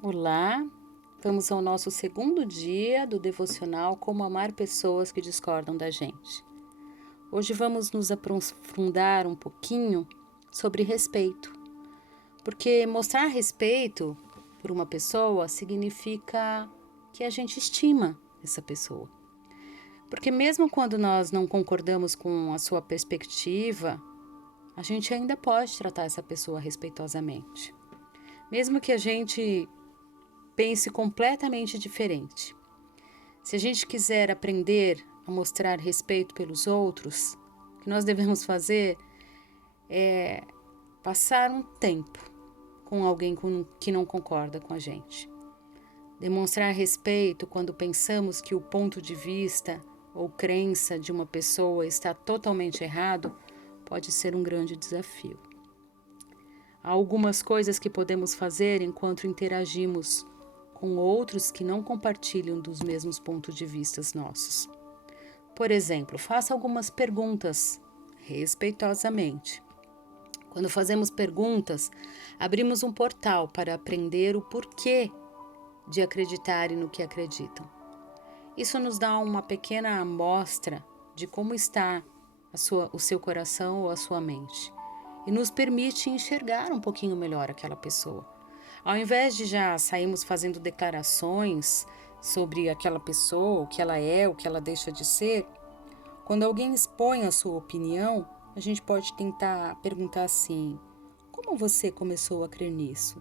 Olá, vamos ao nosso segundo dia do devocional Como Amar Pessoas que Discordam da Gente. Hoje vamos nos aprofundar um pouquinho sobre respeito, porque mostrar respeito por uma pessoa significa que a gente estima essa pessoa. Porque mesmo quando nós não concordamos com a sua perspectiva, a gente ainda pode tratar essa pessoa respeitosamente. Mesmo que a gente pense completamente diferente. Se a gente quiser aprender a mostrar respeito pelos outros, o que nós devemos fazer é passar um tempo com alguém que não concorda com a gente. Demonstrar respeito quando pensamos que o ponto de vista ou crença de uma pessoa está totalmente errado pode ser um grande desafio. Há algumas coisas que podemos fazer enquanto interagimos com outros que não compartilham dos mesmos pontos de vista nossos. Por exemplo, faça algumas perguntas respeitosamente. Quando fazemos perguntas, abrimos um portal para aprender o porquê de acreditarem no que acreditam. Isso nos dá uma pequena amostra de como está o seu coração ou a sua mente e nos permite enxergar um pouquinho melhor aquela pessoa. Ao invés de já sairmos fazendo declarações sobre aquela pessoa, o que ela é, o que ela deixa de ser, quando alguém expõe a sua opinião, a gente pode tentar perguntar assim: como você começou a crer nisso?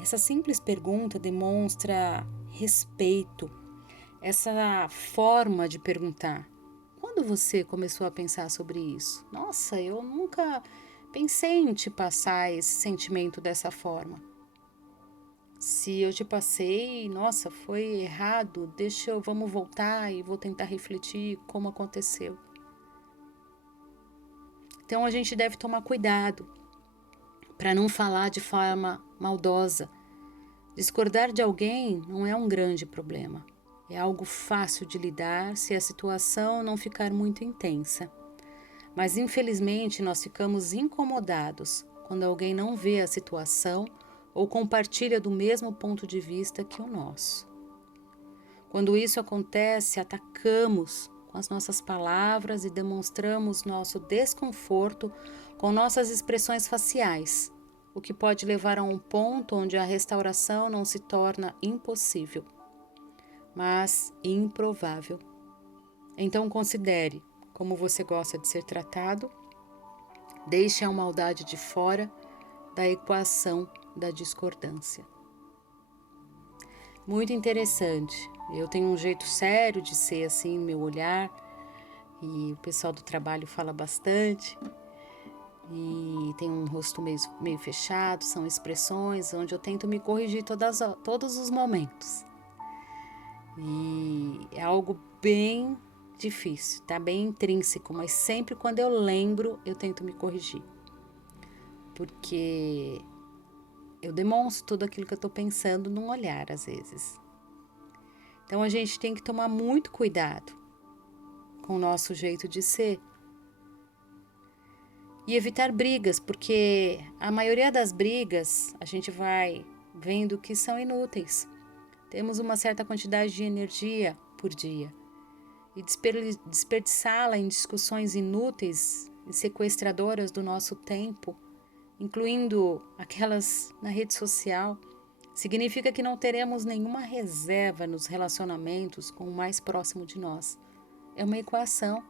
Essa simples pergunta demonstra respeito, essa forma de perguntar. Quando você começou a pensar sobre isso? Nossa, eu nunca pensei em te passar esse sentimento dessa forma. Se eu te passei, nossa, foi errado, vamos voltar e vou tentar refletir como aconteceu. Então a gente deve tomar cuidado para não falar de forma maldosa. Discordar de alguém não é um grande problema. É algo fácil de lidar se a situação não ficar muito intensa. Mas infelizmente nós ficamos incomodados quando alguém não vê a situação ou compartilha do mesmo ponto de vista que o nosso. Quando isso acontece, atacamos com as nossas palavras e demonstramos nosso desconforto com nossas expressões faciais, o que pode levar a um ponto onde a restauração não se torna impossível, mas improvável. Então considere como você gosta de ser tratado, deixe a maldade de fora da equação da discordância. Muito interessante. Eu tenho um jeito sério de ser assim, meu olhar, e o pessoal do trabalho fala bastante. E tem um rosto meio fechado, são expressões onde eu tento me corrigir todos os momentos. E é algo bem difícil, tá bem intrínseco, mas sempre quando eu lembro, eu tento me corrigir. Porque eu demonstro tudo aquilo que eu tô pensando num olhar, às vezes. Então a gente tem que tomar muito cuidado com o nosso jeito de ser e evitar brigas, porque a maioria das brigas a gente vai vendo que são inúteis. Temos uma certa quantidade de energia por dia e desperdiçá-la em discussões inúteis e sequestradoras do nosso tempo, incluindo aquelas na rede social, significa que não teremos nenhuma reserva nos relacionamentos com o mais próximo de nós. É uma equação.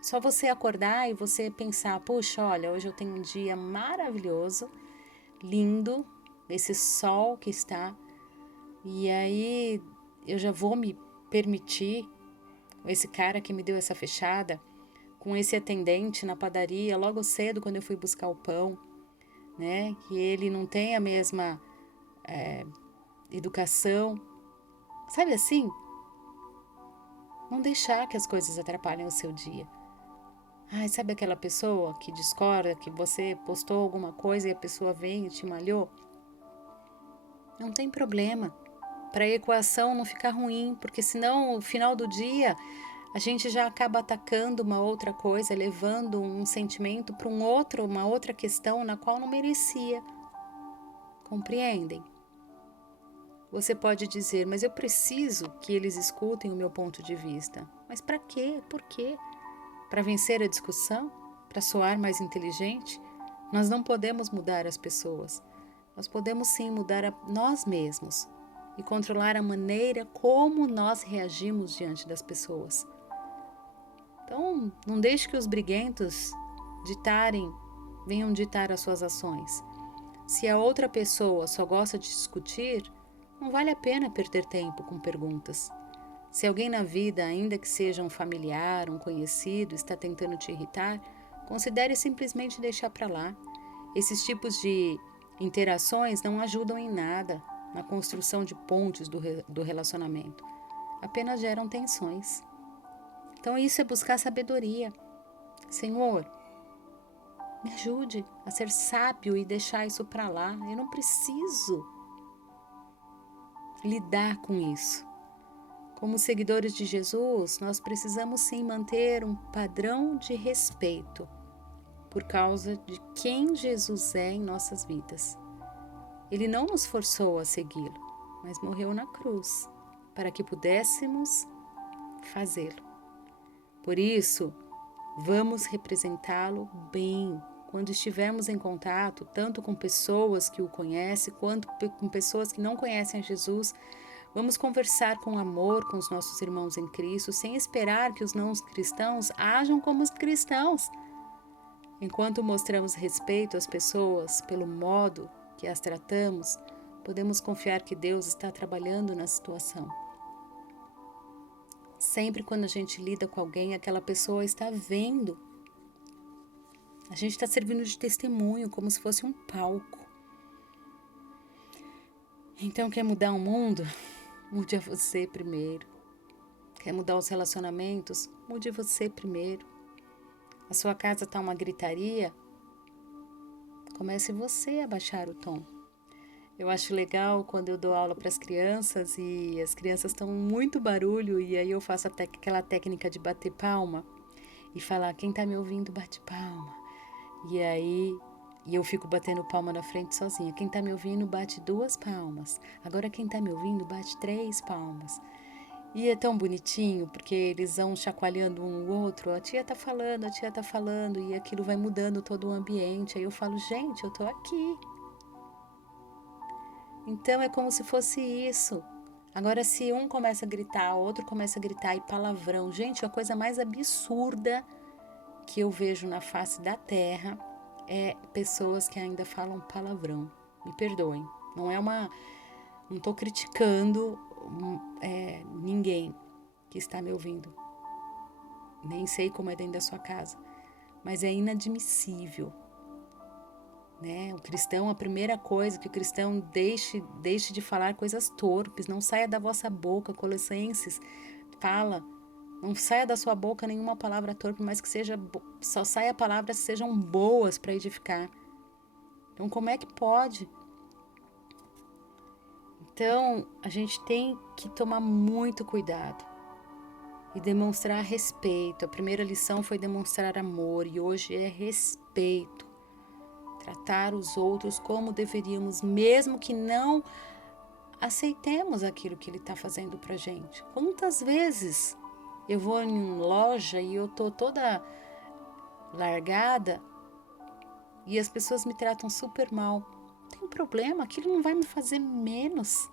Só você acordar e você pensar, puxa, olha, hoje eu tenho um dia maravilhoso, lindo, esse sol que está, e aí eu já vou me permitir, esse cara que me deu essa fechada, com esse atendente na padaria, logo cedo quando eu fui buscar o pão, né, que ele não tem a mesma educação, sabe assim? Não deixar que as coisas atrapalhem o seu dia. Ai, sabe aquela pessoa que discorda, que você postou alguma coisa e a pessoa vem e te malhou? Não tem problema. Para a equação não ficar ruim, porque senão no final do dia a gente já acaba atacando uma outra coisa, levando um sentimento para uma outra questão na qual não merecia. Compreendem? Você pode dizer, mas eu preciso que eles escutem o meu ponto de vista. Mas para quê? Por quê? Para vencer a discussão? Para soar mais inteligente? Nós não podemos mudar as pessoas. Nós podemos sim mudar a nós mesmos e controlar a maneira como nós reagimos diante das pessoas. Então, não deixe que os briguentos venham ditar as suas ações. Se a outra pessoa só gosta de discutir, não vale a pena perder tempo com perguntas. Se alguém na vida, ainda que seja um familiar, um conhecido, está tentando te irritar, considere simplesmente deixar para lá. Esses tipos de interações não ajudam em nada na construção de pontes do relacionamento. Apenas geram tensões. Então isso é buscar sabedoria. Senhor, me ajude a ser sábio e deixar isso para lá. Eu não preciso lidar com isso. Como seguidores de Jesus, nós precisamos sim manter um padrão de respeito por causa de quem Jesus é em nossas vidas. Ele não nos forçou a segui-lo, mas morreu na cruz para que pudéssemos fazê-lo. Por isso, vamos representá-lo bem quando estivermos em contato, tanto com pessoas que o conhecem, quanto com pessoas que não conhecem a Jesus. Vamos conversar com amor com os nossos irmãos em Cristo, sem esperar que os não cristãos ajam como os cristãos. Enquanto mostramos respeito às pessoas pelo modo que as tratamos, podemos confiar que Deus está trabalhando na situação. Sempre quando a gente lida com alguém, aquela pessoa está vendo. A gente está servindo de testemunho, como se fosse um palco. Então, quer mudar o mundo? Mude a você primeiro. Quer mudar os relacionamentos? Mude você primeiro. A sua casa está uma gritaria? Comece você a baixar o tom. Eu acho legal quando eu dou aula para as crianças e as crianças estão muito barulho e aí eu faço aquela técnica de bater palma e falar, quem está me ouvindo bate palma. E eu fico batendo palma na frente sozinha. Quem está me ouvindo bate 2 palmas. Agora quem está me ouvindo bate 3 palmas. E é tão bonitinho, porque eles vão chacoalhando um o outro. A tia tá falando, e aquilo vai mudando todo o ambiente. Aí eu falo, gente, eu tô aqui. Então é como se fosse isso. Agora, se um começa a gritar, o outro começa a gritar e palavrão. Gente, a coisa mais absurda que eu vejo na face da terra é pessoas que ainda falam palavrão. Me perdoem. Não tô criticando ninguém que está me ouvindo. Nem sei como é dentro da sua casa. Mas é inadmissível. Né? O cristão, a primeira coisa que o cristão deixe de falar coisas torpes, não saia da vossa boca, Colossenses fala, não saia da sua boca nenhuma palavra torpe, mas que só saia palavras que sejam boas para edificar. Então, como é que pode? Então, a gente tem que tomar muito cuidado e demonstrar respeito. A primeira lição foi demonstrar amor e hoje é respeito. Tratar os outros como deveríamos, mesmo que não aceitemos aquilo que ele está fazendo pra gente. Quantas vezes eu vou em uma loja e eu tô toda largada e as pessoas me tratam super mal. Não tem problema, aquilo não vai me fazer menos.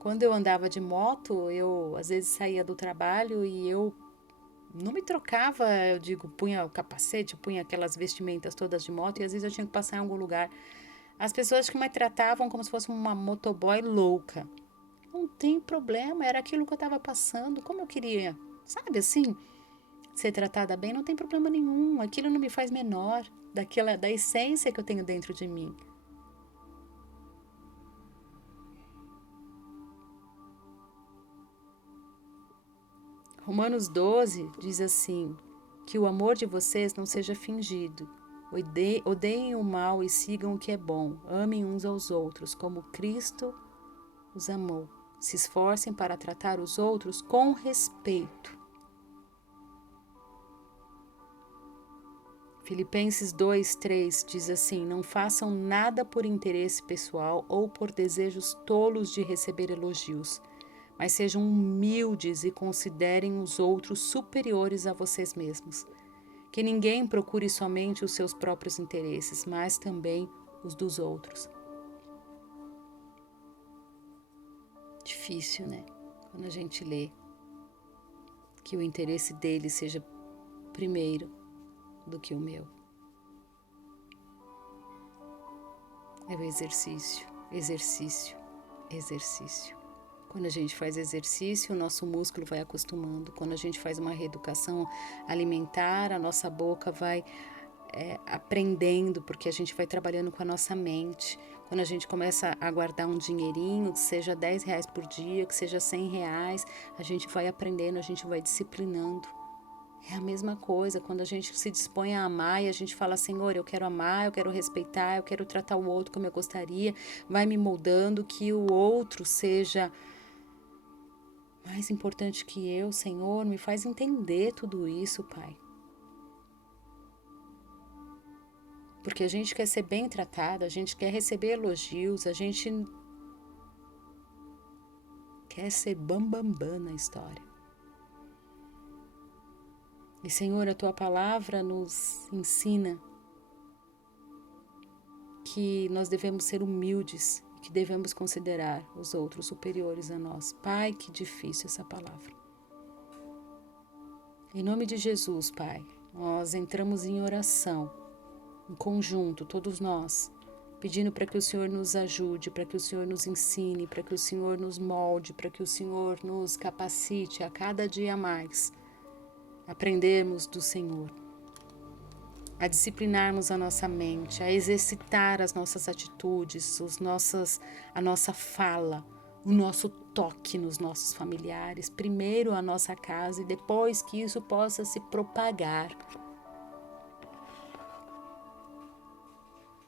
Quando eu andava de moto, eu às vezes saía do trabalho e eu não me trocava, eu digo, punha o capacete, punha aquelas vestimentas todas de moto e às vezes eu tinha que passar em algum lugar. As pessoas que me tratavam como se fosse uma motoboy louca. Não tem problema, era aquilo que eu estava passando, como eu queria, sabe assim, ser tratada bem, não tem problema nenhum, aquilo não me faz menor da essência que eu tenho dentro de mim. Romanos 12 diz assim, que o amor de vocês não seja fingido. Odeiem o mal e sigam o que é bom. Amem uns aos outros, como Cristo os amou. Se esforcem para tratar os outros com respeito. Filipenses 2:3 diz assim: não façam nada por interesse pessoal ou por desejos tolos de receber elogios, mas sejam humildes e considerem os outros superiores a vocês mesmos. Que ninguém procure somente os seus próprios interesses, mas também os dos outros. Difícil, né? Quando a gente lê que o interesse dele seja primeiro do que o meu. É o exercício, exercício, exercício. Quando a gente faz exercício, o nosso músculo vai acostumando. Quando a gente faz uma reeducação alimentar, a nossa boca vai aprendendo, porque a gente vai trabalhando com a nossa mente. Quando a gente começa a guardar um dinheirinho, que seja R$10 por dia, que seja R$100, a gente vai aprendendo, a gente vai disciplinando. É a mesma coisa, quando a gente se dispõe a amar e a gente fala, Senhor, eu quero amar, eu quero respeitar, eu quero tratar o outro como eu gostaria, vai me moldando, que o outro seja mais importante que eu, Senhor, me faz entender tudo isso, Pai. Porque a gente quer ser bem tratado, a gente quer receber elogios, a gente quer ser bambambam na história. E, Senhor, a Tua palavra nos ensina que nós devemos ser humildes, que devemos considerar os outros superiores a nós. Pai, que difícil essa palavra. Em nome de Jesus, Pai, nós entramos em oração, em conjunto, todos nós, pedindo para que o Senhor nos ajude, para que o Senhor nos ensine, para que o Senhor nos molde, para que o Senhor nos capacite a cada dia mais aprendermos do Senhor, a disciplinarmos a nossa mente, a exercitar as nossas atitudes, a nossa fala, o nosso toque nos nossos familiares, primeiro a nossa casa e depois que isso possa se propagar.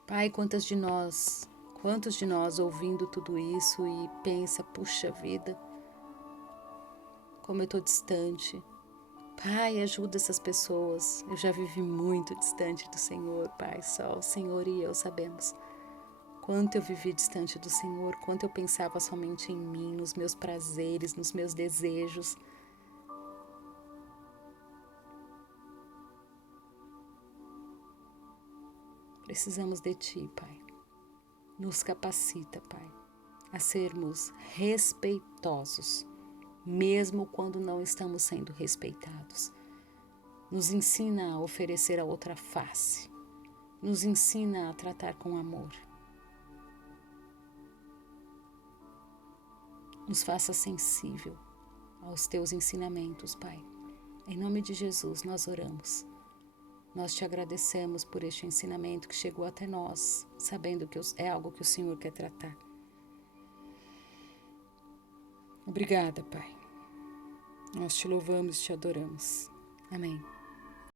Pai, quantos de nós ouvindo tudo isso e pensa, puxa vida, como eu estou distante. Pai, ajuda essas pessoas. Eu já vivi muito distante do Senhor, Pai. Só o Senhor e eu sabemos quanto eu vivi distante do Senhor, quanto eu pensava somente em mim, nos meus prazeres, nos meus desejos. Precisamos de Ti, Pai. Nos capacita, Pai, a sermos respeitosos, mesmo quando não estamos sendo respeitados. Nos ensina a oferecer a outra face. Nos ensina a tratar com amor. Nos faça sensível aos Teus ensinamentos, Pai. Em nome de Jesus nós oramos. Nós Te agradecemos por este ensinamento que chegou até nós, sabendo que é algo que o Senhor quer tratar. Obrigada, Pai. Nós Te louvamos e Te adoramos. Amém.